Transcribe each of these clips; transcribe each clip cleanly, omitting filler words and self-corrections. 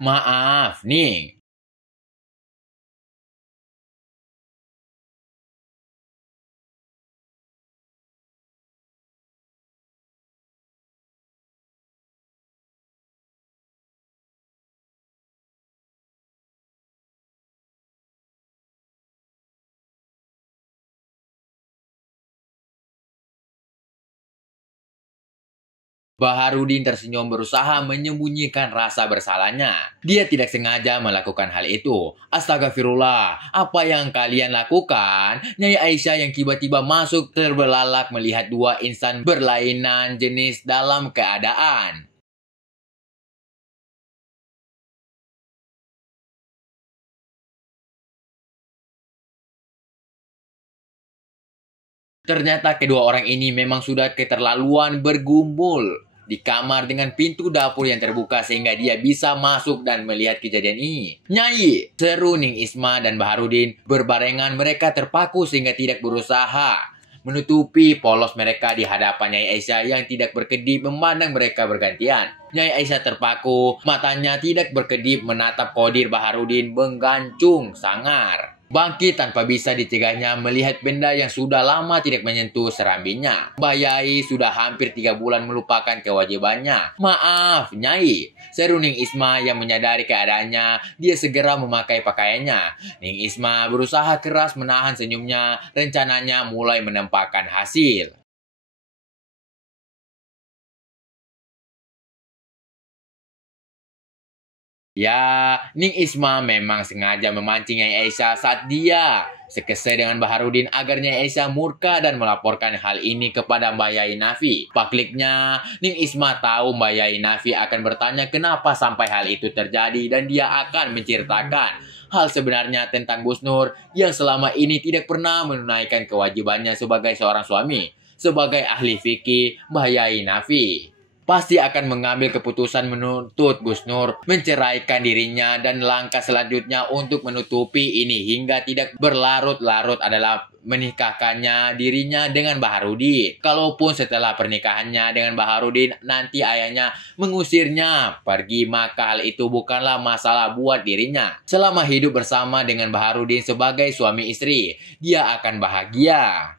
Maaf, Ning. Baharudin tersenyum berusaha menyembunyikan rasa bersalahnya. Dia tidak sengaja melakukan hal itu. Astagfirullah, apa yang kalian lakukan? Nyai Aisyah yang tiba-tiba masuk terbelalak melihat dua insan berlainan jenis dalam keadaan. Ternyata kedua orang ini memang sudah keterlaluan bergumul di kamar dengan pintu dapur yang terbuka sehingga dia bisa masuk dan melihat kejadian ini. Nyai, seru Ning Isma dan Baharudin berbarengan, mereka terpaku sehingga tidak berusaha menutupi polos mereka di hadapan Nyai Aisyah yang tidak berkedip memandang mereka bergantian. Nyai Aisyah terpaku, matanya tidak berkedip menatap Qadir Baharudin menggancung sangar. Bangkit tanpa bisa dicegahnya melihat benda yang sudah lama tidak menyentuh serambinya. Mbah Yai sudah hampir 3 bulan melupakan kewajibannya. Maaf, Nyai. Seru Ning Isma yang menyadari keadaannya. Dia segera memakai pakaiannya. Ning Isma berusaha keras menahan senyumnya. Rencananya mulai menempahkan hasil. Ya, Ning Isma memang sengaja memancing Nyai Aisyah saat dia sekesai dengan Baharudin agar Nyai Aisyah murka dan melaporkan hal ini kepada Mbak Yai Nafi. Pakliknya, Ning Isma tahu Mbak Yai Nafi akan bertanya kenapa sampai hal itu terjadi dan dia akan menceritakan hal sebenarnya tentang Gus Nur yang selama ini tidak pernah menunaikan kewajibannya sebagai seorang suami. Sebagai ahli fikih, Mbah Yai Nafi pasti akan mengambil keputusan menuntut Gus Nur menceraikan dirinya, dan langkah selanjutnya untuk menutupi ini hingga tidak berlarut-larut adalah menikahkannya dirinya dengan Baharudin. Kalaupun setelah pernikahannya dengan Baharudin nanti ayahnya mengusirnya pergi, maka hal itu bukanlah masalah buat dirinya. Selama hidup bersama dengan Baharudin sebagai suami istri, dia akan bahagia.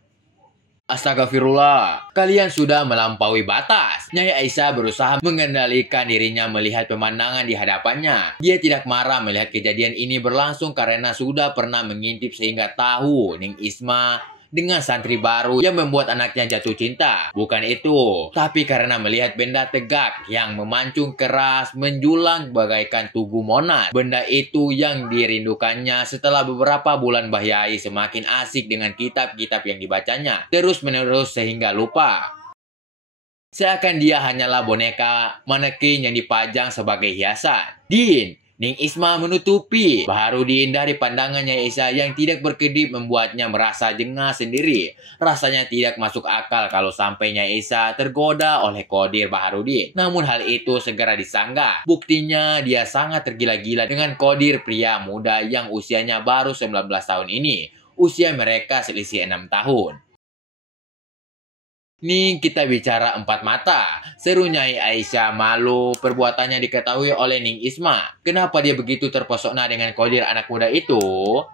Astagfirullah, kalian sudah melampaui batas. Nyai Aisyah berusaha mengendalikan dirinya melihat pemandangan di hadapannya. Dia tidak marah melihat kejadian ini berlangsung karena sudah pernah mengintip sehingga tahu Ning Isma dengan santri baru yang membuat anaknya jatuh cinta. Bukan itu, tapi karena melihat benda tegak yang memancung keras menjulang bagaikan tugu Monas. Benda itu yang dirindukannya setelah beberapa bulan Mbah Yai semakin asik dengan kitab-kitab yang dibacanya terus-menerus sehingga lupa. Seakan dia hanyalah boneka manekin yang dipajang sebagai hiasan. Din, Ning Isma menutupi Baharudin dari pandangannya Aisyah yang tidak berkedip membuatnya merasa jengah sendiri. Rasanya tidak masuk akal kalau sampainya Aisyah tergoda oleh Qadir Baharudin. Namun hal itu segera disanggah. Buktinya dia sangat tergila-gila dengan Qadir, pria muda yang usianya baru 19 tahun ini. Usia mereka selisih 6 tahun. Nih kita bicara empat mata. Seru Nyai Aisyah malu perbuatannya diketahui oleh Ning Isma. Kenapa dia begitu terpesona dengan Qadir anak muda itu?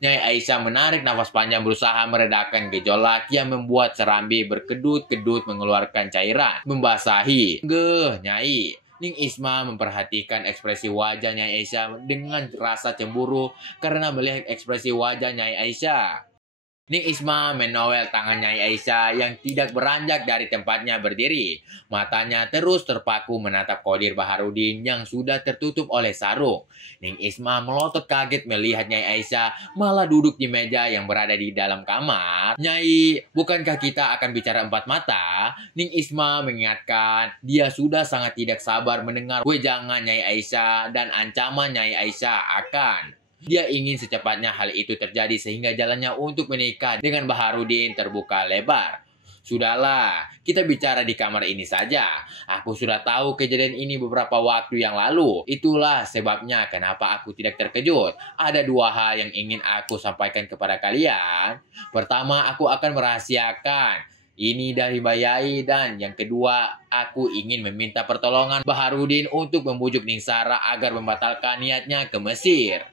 Nyai Aisyah menarik nafas panjang berusaha meredakan gejolak yang membuat serambi berkedut-kedut mengeluarkan cairan membasahi. Geh, Nyai. Ning Isma memperhatikan ekspresi wajah Nyai Aisyah dengan rasa cemburu karena melihat ekspresi wajah Nyai Aisyah. Ning Isma menowel tangan Nyai Aisyah yang tidak beranjak dari tempatnya berdiri. Matanya terus terpaku menatap Qadir Baharudin yang sudah tertutup oleh sarung. Ning Isma melotot kaget melihat Nyai Aisyah malah duduk di meja yang berada di dalam kamar. Nyai, bukankah kita akan bicara empat mata? Ning Isma mengingatkan dia sudah sangat tidak sabar mendengar wejangan Nyai Aisyah dan ancaman Nyai Aisyah akan dia ingin secepatnya hal itu terjadi sehingga jalannya untuk menikah dengan Baharudin terbuka lebar. Sudahlah, kita bicara di kamar ini saja. Aku sudah tahu kejadian ini beberapa waktu yang lalu. Itulah sebabnya kenapa aku tidak terkejut. Ada dua hal yang ingin aku sampaikan kepada kalian. Pertama, aku akan merahasiakan ini dari Mbak Yai. Dan yang kedua, aku ingin meminta pertolongan Baharudin untuk membujuk Ningsara agar membatalkan niatnya ke Mesir.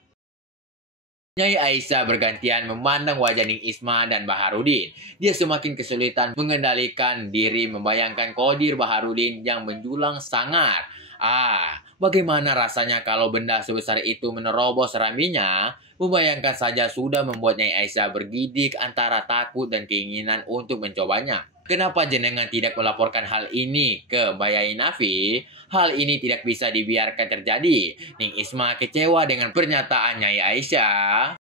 Nyai Aisyah bergantian memandang wajah Ning Isma dan Baharudin. Dia semakin kesulitan mengendalikan diri membayangkan Qadir Baharudin yang menjulang sangar. Bagaimana rasanya kalau benda sebesar itu menerobos raminya? Membayangkan saja sudah membuat Nyai Aisyah bergidik antara takut dan keinginan untuk mencobanya. Kenapa jenengan tidak melaporkan hal ini ke Bayai Nafi? Hal ini tidak bisa dibiarkan terjadi. Ning Isma kecewa dengan pernyataan Nyai Aisyah.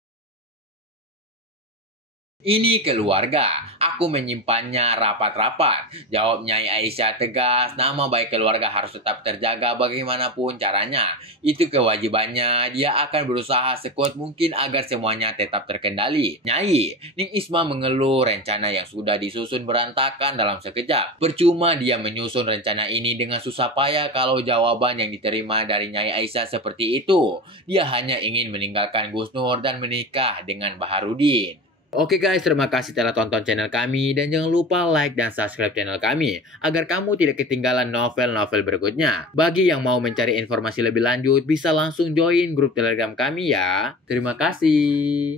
Ini keluarga, aku menyimpannya rapat-rapat. Jawab Nyai Aisyah tegas, nama baik keluarga harus tetap terjaga bagaimanapun caranya. Itu kewajibannya, dia akan berusaha sekuat mungkin agar semuanya tetap terkendali. Nyai, Ning Isma mengeluh rencana yang sudah disusun berantakan dalam sekejap. Percuma dia menyusun rencana ini dengan susah payah kalau jawaban yang diterima dari Nyai Aisyah seperti itu. Dia hanya ingin meninggalkan Gus Nur dan menikah dengan Baharudin. Oke guys, terima kasih telah tonton channel kami dan jangan lupa like dan subscribe channel kami agar kamu tidak ketinggalan novel-novel berikutnya. Bagi yang mau mencari informasi lebih lanjut bisa langsung join grup Telegram kami ya. Terima kasih.